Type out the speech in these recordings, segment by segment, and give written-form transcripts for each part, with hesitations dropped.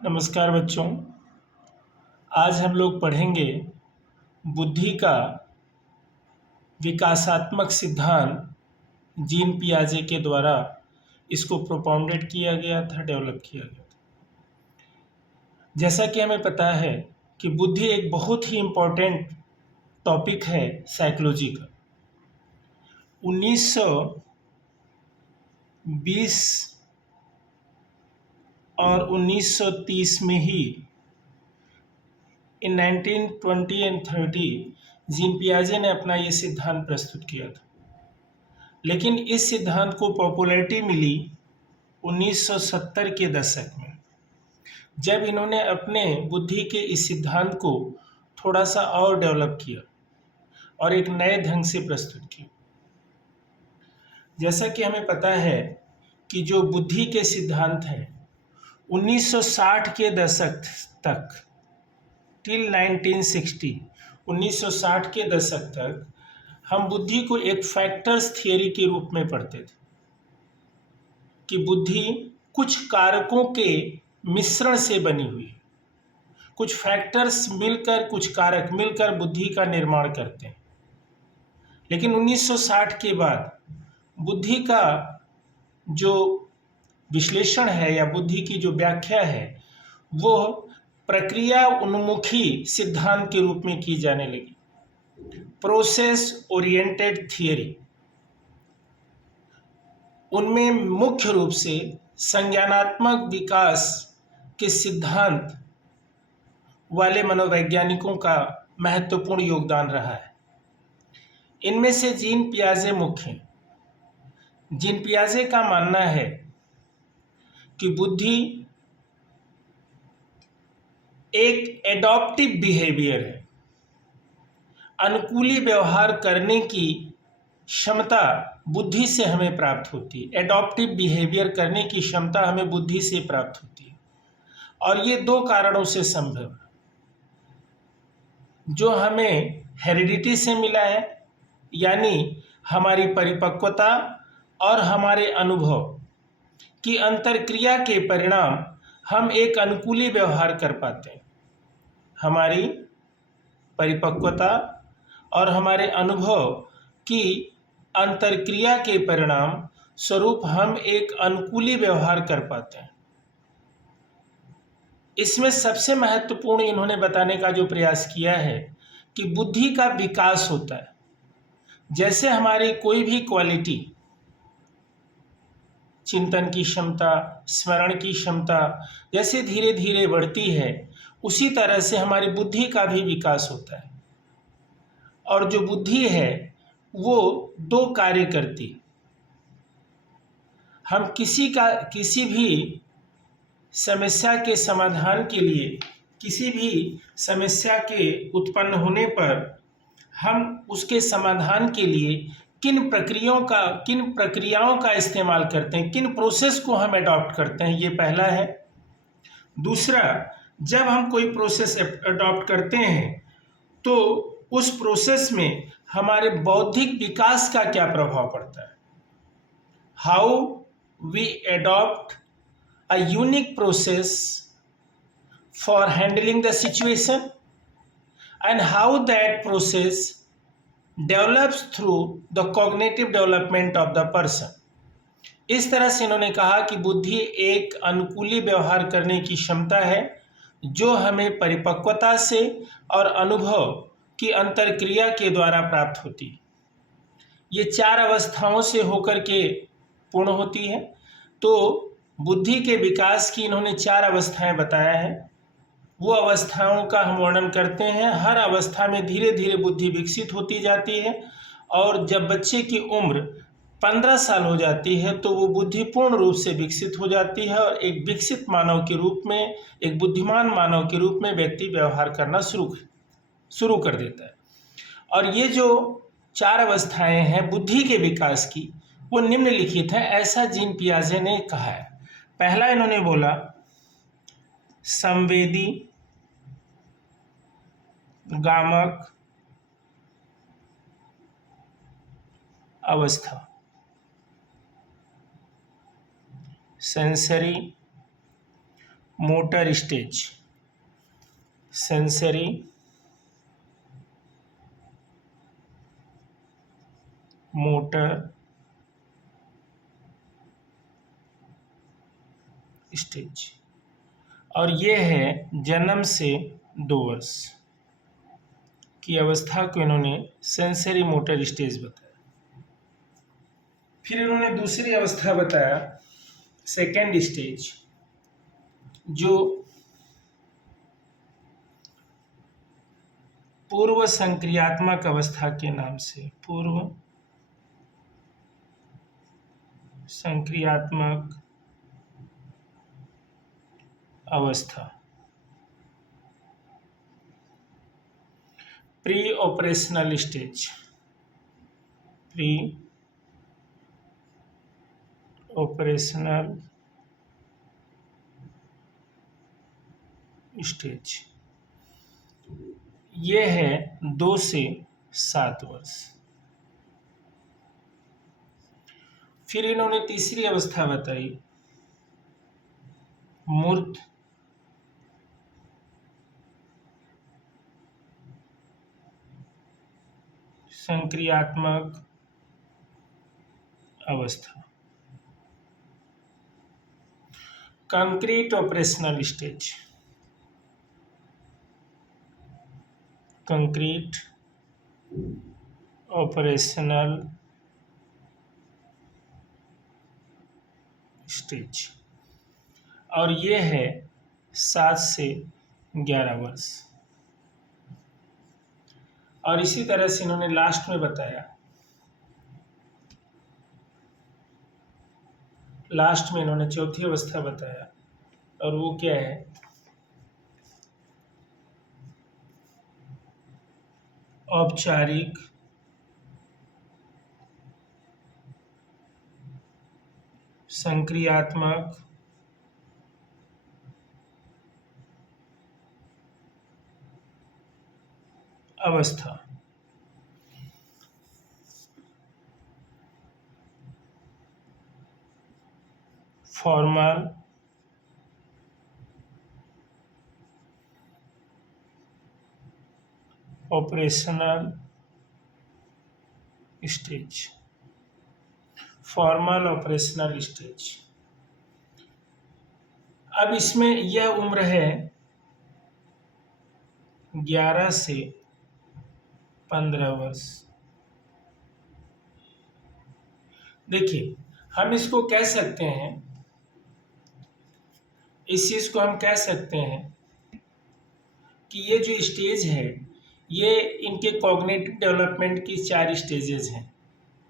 नमस्कार बच्चों। आज हम लोग पढ़ेंगे बुद्धि का विकासात्मक सिद्धांत जीन पियाजे के द्वारा इसको प्रोपाउंडेड किया गया था, डेवलप किया गया था। जैसा कि हमें पता है कि बुद्धि एक बहुत ही इम्पोर्टेंट टॉपिक है साइकोलॉजी का। 1920 और 1930 में ही इन 1920 एंड 30 जीन पियाजे ने अपना ये सिद्धांत प्रस्तुत किया था। लेकिन इस सिद्धांत को पॉपुलैरिटी मिली 1970 के दशक में, जब इन्होंने अपने बुद्धि के इस सिद्धांत को थोड़ा सा और डेवलप किया और एक नए ढंग से प्रस्तुत किया। जैसा कि हमें पता है कि जो बुद्धि के सिद्धांत हैं 1960 के दशक तक, टिल 1960, 1960 के दशक तक हम बुद्धि को एक फैक्टर्स थियरी के रूप में पढ़ते थे कि बुद्धि कुछ कारकों के मिश्रण से बनी हुई है। कुछ फैक्टर्स मिलकर, कुछ कारक मिलकर बुद्धि का निर्माण करते हैं। लेकिन 1960 के बाद बुद्धि का जो विश्लेषण है या बुद्धि की जो व्याख्या है वो प्रक्रिया उन्मुखी सिद्धांत के रूप में की जाने लगी, प्रोसेस ओरिएंटेड थियरी। उनमें मुख्य रूप से संज्ञानात्मक विकास के सिद्धांत वाले मनोवैज्ञानिकों का महत्वपूर्ण योगदान रहा है। इनमें से जीन पियाजे मुख्य हैं। जीन पियाजे का मानना है कि बुद्धि एक एडॉप्टिव बिहेवियर है। अनुकूली व्यवहार करने की क्षमता बुद्धि से हमें प्राप्त होती है। एडॉप्टिव बिहेवियर करने की क्षमता हमें बुद्धि से प्राप्त होती है और ये दो कारणों से संभव है। जो हमें हेरिडिटी से मिला है, यानी हमारी परिपक्वता और हमारे अनुभव की अंतर्क्रिया के परिणाम हम एक अनुकूली व्यवहार कर पाते हैं। हमारी परिपक्वता और हमारे अनुभव की अंतर्क्रिया के परिणाम स्वरूप हम एक अनुकूली व्यवहार कर पाते हैं। इसमें सबसे महत्वपूर्ण इन्होंने बताने का जो प्रयास किया है कि बुद्धि का विकास होता है। जैसे हमारी कोई भी क्वालिटी, चिंतन की क्षमता, स्मरण की क्षमता जैसे धीरे धीरे बढ़ती है, उसी तरह से हमारी बुद्धि का भी विकास होता है। और जो बुद्धि है वो दो कार्य करती है। हम किसी भी समस्या के समाधान के लिए, किसी भी समस्या के उत्पन्न होने पर हम उसके समाधान के लिए किन प्रक्रियाओं का इस्तेमाल करते हैं, किन प्रोसेस को हम अडॉप्ट करते हैं, ये पहला है। दूसरा, जब हम कोई प्रोसेस अडॉप्ट करते हैं तो उस प्रोसेस में हमारे बौद्धिक विकास का क्या प्रभाव पड़ता है। How we adopt a unique process for handling the situation and how that process develops through the cognitive development of the person। इस तरह से इन्होंने कहा कि बुद्धि एक अनुकूली व्यवहार करने की क्षमता है जो हमें परिपक्वता से और अनुभव की अंतर्क्रिया के द्वारा प्राप्त होती है। ये चार अवस्थाओं से होकर के पूर्ण होती है। तो बुद्धि के विकास की इन्होंने चार अवस्थाएं बताया है। वो अवस्थाओं का हम वर्णन करते हैं। हर अवस्था में धीरे धीरे बुद्धि विकसित होती जाती है और जब बच्चे की उम्र 15 साल हो जाती है तो वो बुद्धि पूर्ण रूप से विकसित हो जाती है और एक विकसित मानव के रूप में, एक बुद्धिमान मानव के रूप में व्यक्ति व्यवहार करना शुरू कर देता है। और ये जो चार अवस्थाएं हैं बुद्धि के विकास की, वो निम्नलिखित हैं, ऐसा जीन पियाजे ने कहा है। पहला इन्होंने बोला संवेदी, गामक अवस्था, sensory motor stage, sensory motor stage, और ये है जन्म से 2 वर्ष की अवस्था को इन्होंने सेंसरी मोटर स्टेज बताया। फिर इन्होंने दूसरी अवस्था बताया सेकेंड स्टेज, जो पूर्व संक्रियात्मक अवस्था के नाम से, पूर्व संक्रियात्मक अवस्था, pre operational stage, pre operational stage, ये है 2 से 7 वर्ष। फिर इन्होंने तीसरी अवस्था बताई मूर्त संक्रियात्मक अवस्था, concrete operational stage, concrete operational stage, और ये है 7 से 11 वर्ष। और इसी तरह से इन्होंने लास्ट में बताया, लास्ट में इन्होंने चौथी अवस्था बताया, और वो क्या है, औपचारिक संक्रियात्मक अवस्था। Formal operational stage, formal operational stage. अब इसमें यह उम्र है 11 से 15 वर्ष। देखिए, हम इसको कह सकते हैं, इस चीज को हम कह सकते हैं कि ये जो स्टेज है, ये इनके कॉग्निटिव डेवलपमेंट की 4 स्टेजेस हैं।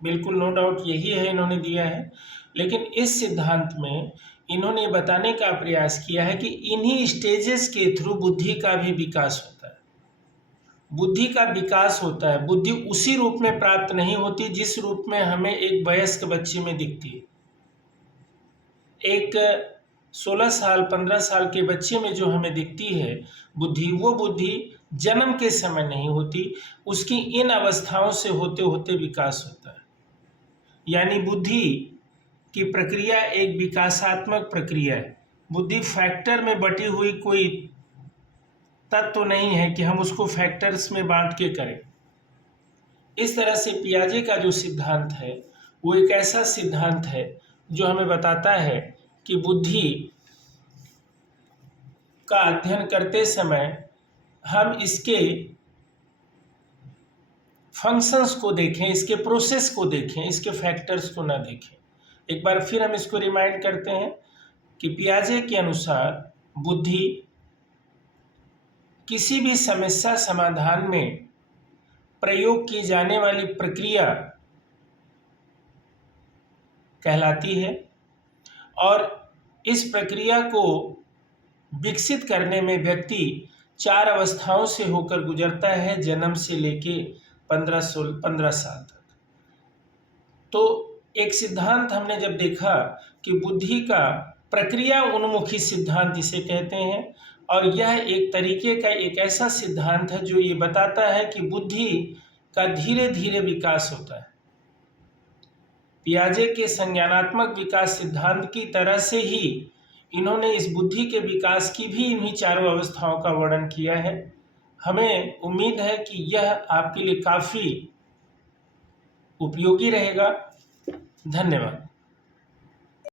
बिल्कुल नो डाउट यही है, इन्होंने दिया है। लेकिन इस सिद्धांत में इन्होंने बताने का प्रयास किया है कि इन्हीं स्टेजेस के थ्रू बुद्धि का भी विकास होता है। बुद्धि का विकास होता है। बुद्धि उसी रूप में प्राप्त नहीं होती जिस रूप में हमें एक वयस्क बच्चे में दिखती है। एक 16 साल 15 साल के बच्चे में जो हमें दिखती है बुद्धि, वो बुद्धि जन्म के समय नहीं होती, उसकी इन अवस्थाओं से होते होते विकास होता है। यानी बुद्धि की प्रक्रिया एक विकासात्मक प्रक्रिया है। बुद्धि फैक्टर में बटी हुई कोई तत्व तो नहीं है कि हम उसको फैक्टर्स में बांट के करें। इस तरह से पियाजे का जो सिद्धांत है वो एक ऐसा सिद्धांत है जो हमें बताता है कि बुद्धि का अध्ययन करते समय हम इसके फंक्शंस को देखें, इसके प्रोसेस को देखें, इसके फैक्टर्स को ना देखें। एक बार फिर हम इसको रिमाइंड करते हैं कि पियाजे के अनुसार बुद्धि किसी भी समस्या समाधान में प्रयोग की जाने वाली प्रक्रिया कहलाती है, और इस प्रक्रिया को विकसित करने में व्यक्ति 4 अवस्थाओं से होकर गुजरता है, जन्म से लेके 15 साल तक। तो एक सिद्धांत हमने जब देखा कि बुद्धि का प्रक्रिया उन्मुखी सिद्धांत इसे कहते हैं, और यह एक तरीके का एक ऐसा सिद्धांत है जो ये बताता है कि बुद्धि का धीरे धीरे विकास होता है। पियाजे के संज्ञानात्मक विकास सिद्धांत की तरह से ही इन्होंने इस बुद्धि के विकास की भी इन्हीं चारों अवस्थाओं का वर्णन किया है। हमें उम्मीद है कि यह आपके लिए काफ़ी उपयोगी रहेगा। धन्यवाद।